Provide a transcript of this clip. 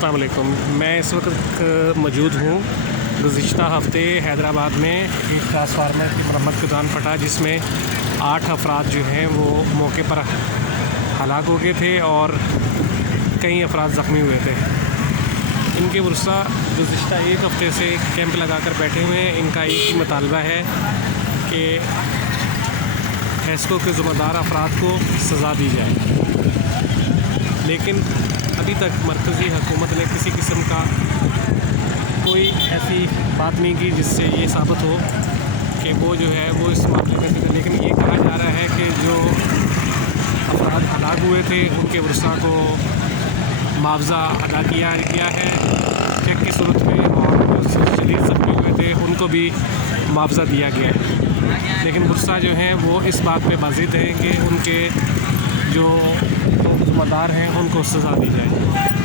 السلام علیکم. میں اس وقت موجود ہوں گزشتہ ہفتے حیدرآباد میں ایک ٹرانسفارمر کی مرمت کے دوران پھٹا، جس میں 8 افراد جو ہیں وہ موقع پر ہلاک ہو گئے تھے اور کئی افراد زخمی ہوئے تھے. ان کے ورثاء گزشتہ ایک ہفتے سے کیمپ لگا کر بیٹھے ہوئے ہیں. ان کا ایک ہی مطالبہ ہے کہ ہیسکو کے ذمہ دار افراد کو سزا دی جائے، لیکن ابھی تک مرکزی حکومت نے کسی قسم کا کوئی ایسی بات نہیں کی جس سے یہ ثابت ہو کہ وہ جو ہے وہ اس معاملے میں. لیکن یہ کہا جا رہا ہے کہ جو افراد ہلاک ہوئے تھے ان کے ورثاء کو معاوضہ ادا کیا ہے چیک کی صورت میں، اور جو شدید زخمی ہوئے تھے ان کو بھی معاوضہ دیا گیا ہے. لیکن ورثاء جو ہیں وہ اس بات پہ بازید ہیں کہ ان کے جو ذمہ دار ہیں ان کو سزا دی جائے.